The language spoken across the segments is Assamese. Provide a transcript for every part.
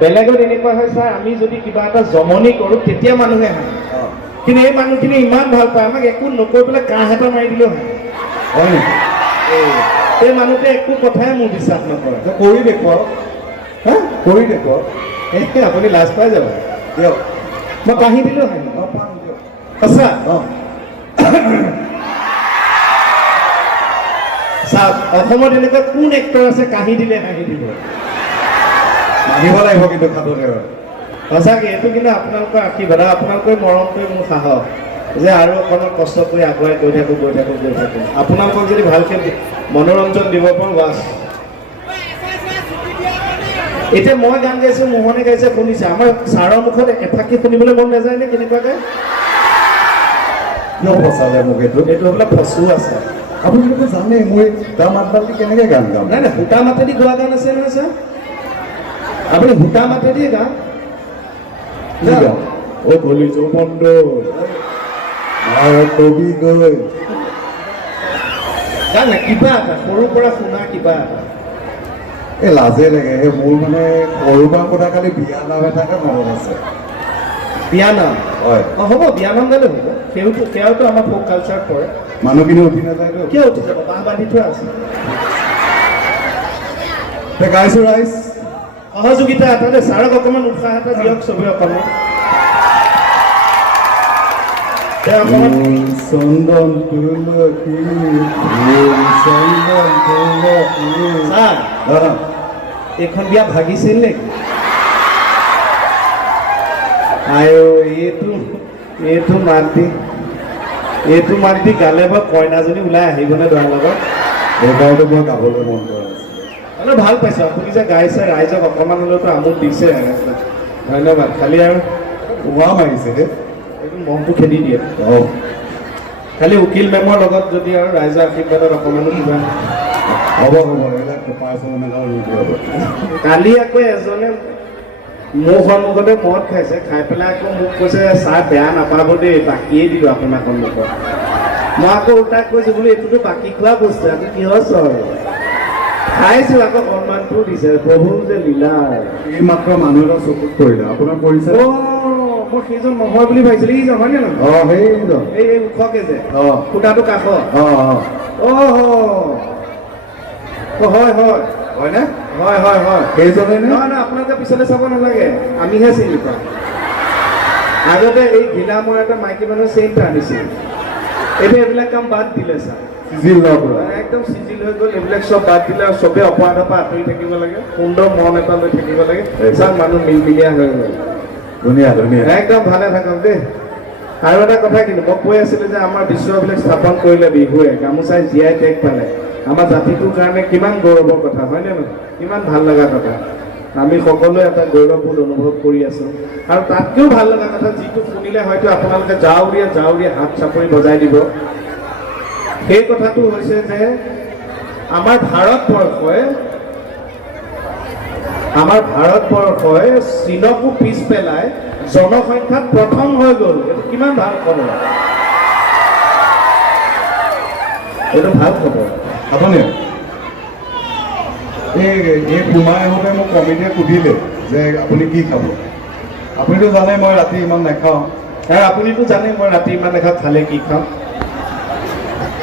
বেলেগত এনেকুৱা হয় ছাৰ আমি যদি কিবা এটা জমনি কৰোঁ তেতিয়া মানুহে হাঁহে কিন্তু এই মানুহখিনি ইমান ভাল পায় আমাক একো নকৈ পেলাই কাঁহ এটা মাৰি দিলেও হাঁহে হয় নেকি এই মানুহটোৱে একো কথাই মোৰ বিশ্বাস নকৰে কৰি দেখুৱাওক হা কৰি দেখুৱাওক এই আপুনি লাজ পাই যাব দিয়ক মই কাঁহি দিলেও হাঁহিম পাম দিয়ক সঁচা অঁ চাওক অসমত এনেকুৱা কোন এক্টৰ আছে কাঁহি দিলে হাঁহি দিব মানিব লাগিব কিন্তু খাবলৈ সঁচাকৈ এইটো কিন্তু আপোনালোকৰ আশীৰ্বাদ আৰু আপোনালোকৰ মৰমটোৱে মোৰ সাহস যে আৰু অকণমান কষ্ট কৰি আগুৱাই গৈ থাকোঁ আপোনালোকক যদি ভালকৈ মনোৰঞ্জন দিব পাৰোঁ বাছ এতিয়া মই গান গাইছোঁ মোহনে গাইছে শুনিছে আমাৰ ছাৰৰ মুখত এফাকি শুনিবলৈ মন নাযায় নে কেনেকুৱাকৈ কিয় ফচালে মোক এইটো বোলে ফচু আছে আপুনি কিন্তু জানে মই তাৰ মাতডাল দি কেনেকৈ গান গাম নাই সূতা মাতেদি গোৱা গান আছে নহয় ছাৰ আপুনি সূতা মাতেদি গান অ গলি চৌপন্দ কবি গৈ গান নাই কিবা এটা সৰুৰ পৰা শুনা কিবা এটা এই লাজে লাগে সেই মোৰ মানে সৰুৰ পৰা কথা খালি বিয়া নাম এটাকে মনত আছে বিয়ানাম হয় অঁ হ'ব বিয়ানাম গালে হ'ব সেয়াওতো আমাৰ ফ'ক কালচাৰত পৰে মানুহখিনি উঠি নাযায়তো কিয় উঠি যাব বাঁহ বান্ধি থোৱা আছে গাইছোঁ ৰাইজ সহযোগিতা এটা দেই ছাৰক অকণমান উৎসাহ এটা দিয়ক চবেই অকণমান চন্দন তুলসী চন্দন তুলসী ছাৰ এইখন বিয়া ভাগিছিল নেকি আইঅ এইটো মাত দি গালে বা কইনাজনী ওলাই আহিবনে দৰাৰ লগত এইবাৰতো মই গাবলৈ মন কৰা আছিলে মানে ভাল পাইছোঁ আপুনি যে গাইছে ৰাইজক অকণমান হ'লেওতো আমোদ দিছে ধন্যবাদ খালি আৰু উমা মাৰিছে দেই এইটো মনটো খেদি দিয়ে অঁ খালি উকিল মেমৰ লগত যদি আৰু ৰাইজৰ আশীৰ্বাদত অকণমানো কিবা হ'ব এইবিলাক পাৰ্চনেল কালি আকৌ এজনে মোৰ সন্মুখতে মদ খাইছে খাই পেলাই আকৌ মোক কৈছে ছাৰ বেয়া নাপাব দেই বাকীয়ে দিলোঁ আপোনাৰ সন্মুখত মই আকৌ উল্টাক কৈছোঁ বোলো এইটোতো বাকী খোৱা বস্তু আজি কিহৰ চৰ খাইছোঁ আকৌ সন্মানটোও দিছে প্ৰভু যে লীলা এই মাত্ৰ মানুহ এটা চকুত পৰিলে আপোনাৰ পৰিছে অঁ মই সেইজন নহয় বুলি ভাবিছিলোঁ এইজন হয় নে নহয় অঁ সেইজন এই ওখকে যে অঁ ফুটাটো কাষত অঁ অঁ হয় হয়নে হয় সেইজনে নে নহয় আপোনালোকে পিছলৈ চাব নালাগে আমিহে চিনি পাওঁ আগতে এই ঘিলামৰ এটা মাইকী মানুহ চেইনটা আনিছিল এতিয়া এইবিলাক কাম বাদ দিলে ছাৰ চিজিল ন পুৰা একদম চিজিল হৈ গ'ল এইবিলাক চব বাদ দিলে আৰু চবেই অপৰাধৰ পৰা আঁতৰি থাকিব লাগে সুন্দৰ মন এটা লৈ থাকিব লাগে চব মানুহ মিলমিলীয়া হৈ গ'ল ধুনীয়া একদম ভালে থাকক দেই আৰু এটা কথা কিন্তু মই কৈ আছিলোঁ যে আমাৰ বিশ্ববিলাক স্থাপন কৰিলে বিহুৱে গামোচাই জীয়াই টেগ পালে আমাৰ জাতিটোৰ কাৰণে কিমান গৌৰৱৰ কথা হয়নে নহয় কিমান ভাল লগা কথা আমি সকলোৱে এটা গৌৰৱবোধ অনুভৱ কৰি আছোঁ আৰু তাতকৈও ভাল লগা কথা যিটো শুনিলে হয়তো আপোনালোকে জাউৰীয়া হাত চাপৰি বজাই দিব সেই কথাটো হৈছে যে আমাৰ ভাৰতবৰ্ষই চীনকো পিছ পেলাই জনসংখ্যাত প্ৰথম হৈ গ'ল এইটো কিমান ভাল খবৰ এইটো ভাল খবৰ আপুনি এই সোমাই আহোঁতে মোক কমিটিয়ে সুধিলে যে আপুনি কি খাব আপুনিতো জানে মই ৰাতি ইমান নাখাওঁ আৰু আপুনিতো জানে মই ৰাতি ইমান নাখাওঁ খালে কি খাওঁ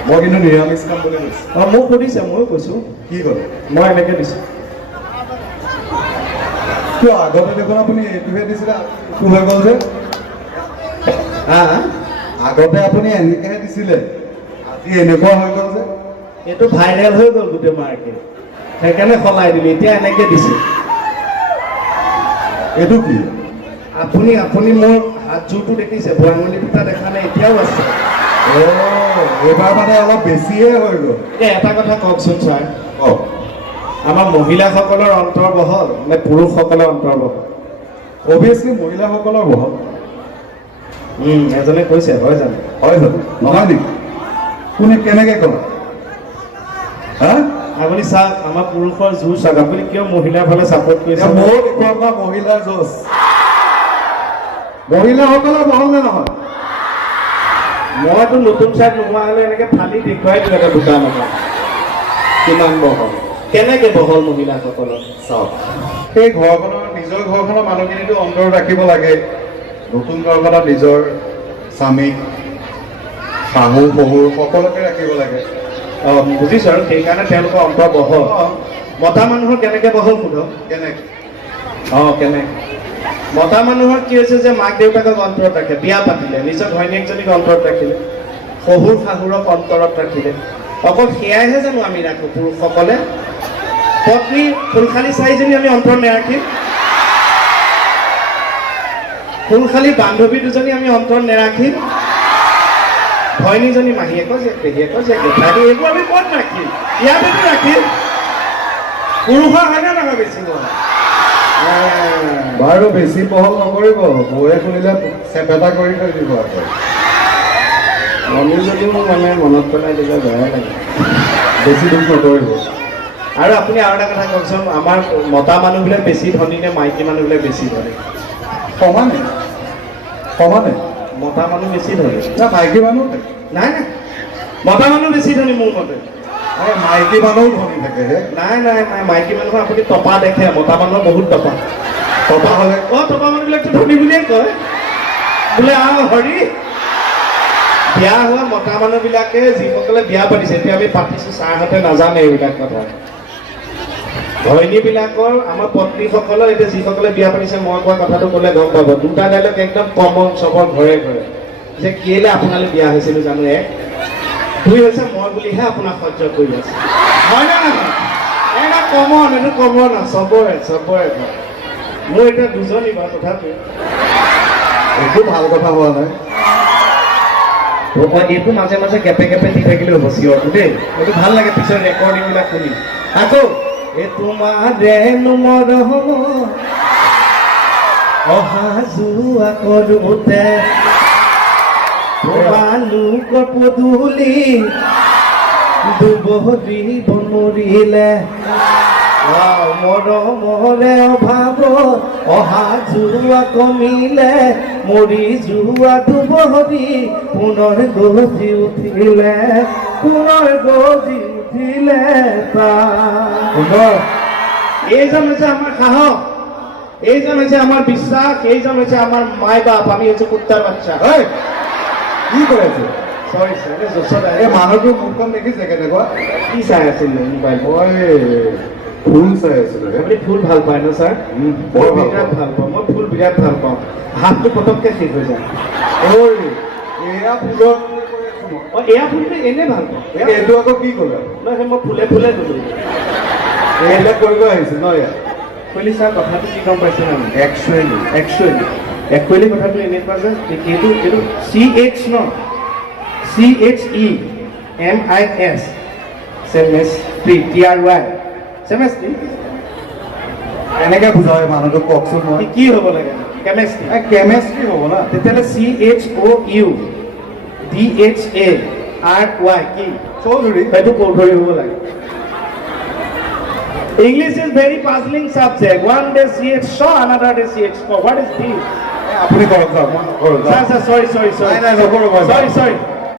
মই কিন্তু নিৰামিষ খাম বুলি কৈছোঁ অঁ মোক সুধিছে ময়ো কৈছোঁ কি ক'লে মই এনেকৈ দিছোঁ কিয় আগতে দেখোন আপুনি এইটোহে দিছিলে এইটো হৈ গ'ল যে আগতে আপুনি এনেকৈহে দিছিলে আজি এনেকুৱা হৈ গ'ল যে এইটো ভাইৰেল হৈ গ'ল গোটেই মাৰ্কেট সেইকাৰণে সলাই দিলোঁ এতিয়া এনেকৈ দিছোঁ এইটো কি আপুনি মোৰ হাত জোৰটো দেখিছে ভুৱাঙুলি দুটা দেখা নাই এতিয়াও আছে এইবাৰ মানে অলপ বেছিয়ে হৈ গ'ল এতিয়া এটা কথা কওকচোন ছাৰ কওক আমাৰ মহিলাসকলৰ অন্তৰ বহল নে পুৰুষসকলৰ অন্তৰ বহল অভিয়াছলি মহিলাসকলৰ বহল এজনে কৈছে হয় জানো নহয় নেকি কোনে কেনেকৈ ক'লে হা আপুনি চাওক আমাৰ পুৰুষৰ জোৰ চাওক আপুনি কিয় মহিলাৰ ফালে ছাপোৰ্ট কৰিছে মোৰ দেখুৱাম বা মহিলাৰ যুঁজ মহিলাসকলৰ বহল নে নহয় মইতো নতুন চাৰ্ট নোহোৱা হ'লে এনেকৈ ফালি দেখুৱাই দিওঁ এটা দোকানত কিমান বহল কেনেকৈ বহল মহিলাসকলৰ চাওক সেই ঘৰখনৰ নিজৰ ঘৰখনৰ মানুহখিনিতো অন্তৰত ৰাখিব লাগে নতুন ঘৰখনত নিজৰ স্বামী শাহু শহুৰ সকলোকে ৰাখিব লাগে বুজিছোঁ আৰু সেইকাৰণে তেওঁলোকৰ অন্তৰ বহল মতা মানুহৰ কেনেকৈ বহল সোধক কেনেকে কেনে মতা মানুহৰ কি হৈছে যে মাক দেউতাকক অন্তৰত ৰাখে বিয়া পাতিলে নিজৰ ঘৈণীয়েকজনীক অন্তৰত ৰাখিলে শহুৰ শাহুৰক অন্তৰত ৰাখিলে অকল সেয়াইহে জানো আমি ৰাখোঁ পুৰুষসকলে পত্নী ফুলশালী চাৰিজনী আমি অন্তৰত নেৰাখিম ফুলশালী বান্ধৱী দুজনী আমি অন্তৰত নেৰাখিম ভৈনীজনী মাহীয়েকৰ যে পেহীয়েকৰ যে জেঠাই এইবোৰ আমি ক'ত ৰাখিম ইয়াতেতো ৰাখিম পুৰুষৰ হয়নে নহয় বেছি বাৰু বেছি বহল নকৰিব বৌয়ে শুনিলে চেপেটা কৰি থৈ দিব আকৌ আমি যদিও মানে মনত পেলাই দিলে বেয়া লাগে বেছি দুখ নকৰিব আৰু আপুনি আৰু এটা কথা কওকচোন আমাৰ মতা মানুহবিলাক বেছি ধনী নে মাইকী মানুহবিলাক বেছি ধনী সমানে সমানে মতা মানুহ বেছি ধনী না মাইকী মানুহ নাই নাই মতা মানুহ বেছি ধনী মোৰ মতে মাইকী মানুহো ধনী থাকে হে নাই নাই নাই মাইকী মানুহৰ আপুনি টপা দেখে মতা মানুহৰ বহুত টপা টপা হ'লে টপা মানুহবিলাকতো ধনী বুলিয়ে কয় বোলে হৰি বিয়া হোৱা মতা মানুহবিলাকে যিসকলে বিয়া পাতিছে এতিয়া আমি পাতিছোঁ ছাৰহঁতে নাজানে এইবিলাক কথা ঘৈণীবিলাকৰ আমাৰ পত্নীসকলৰ এতিয়া যিসকলে বিয়া পাতিছে মই কোৱা কথাটো ক'লে গম পাব দুটা ডাইলগ একদম কমন চবৰ ঘৰে ঘৰে যে কেলৈ আপোনালোক বিয়া হৈছিলোঁ জানো দুই হৈছে মই বুলিহে আপোনাক সহ্য কৰি আছো হয় নে নহয় এটা কমন এইটো কমন চবৰে চবৰে মোৰ এতিয়া দুজনী বাৰু তথাপিও একো ভাল কথা হোৱা নাই এইটো মাজে মাজে গেপে গেপে দি থাকিলে হ'ব চিঞৰটো দেই এইটো ভাল লাগে পিছত ৰেকৰ্ডিংবিলাক শুনি আকৌ এই তোমাৰেনো মৰম অহা যোৱা কৰোঁতে তোমালোকৰ পদূলি দুবহৰি বনৰিলে মৰমৰে অভাৱ অহা যোৱা কমিলে মৰি যোৱা দুবহৰি পুনৰ গজি উঠিলে এইজন হৈছে আমাৰ সাহস এইজন হৈছে আমাৰ বিশ্বাস এইজন হৈছে আমাৰ মাই বাপ আমি হৈছে কুত্তাৰ বাচ্চা কি কৈ আছে চৰি ছাৰ জোচত এই মানুহটো মুখখন দেখিছে কেনেকুৱা কি চাই আছিলে মোবাইল মই ফুল চাই আছিলো আপুনি ফুল ভাল পায় ন ছাৰ বৰ মই ভাল বিৰাট ভাল পাওঁ মই ফুল বিৰাট ভাল পাওঁ হাতটো পটককৈ শেষ হৈ যায় এয়া ফুলৰ এয়া ফুলটো এনেই ভাল পাওঁ এইটো আকৌ কি ক'লে নহয় মই ফুলে ফুলে গ'লো এইবিলাক কৰিব আহিছে ন ইয়াত কৈলি ছাৰ কথাটো কি গম পাইছে জানো একচুৱেলি কথাটো এনেকুৱা যে এইটো CH ন CHEMIS চেমেষ্ট্ৰি TRY চেমেষ্ট্ৰি এনেকে বুজায় মানুহটোক কওকচোন মই কি হ'ব লাগে কেমেষ্ট্ৰি কেমেষ্ট্ৰি হ'ব না তেতিয়াহ'লে CHOUDHARY কি চৌধুৰী সেইটো চৌধুৰী হ'ব লাগে English is very puzzling subject. One day CH saw, another day CH saw. What is this? আপুনি কৰক যাওক মই নকৰোঁ Sir, sorry. নাই নকৰোঁ Sorry.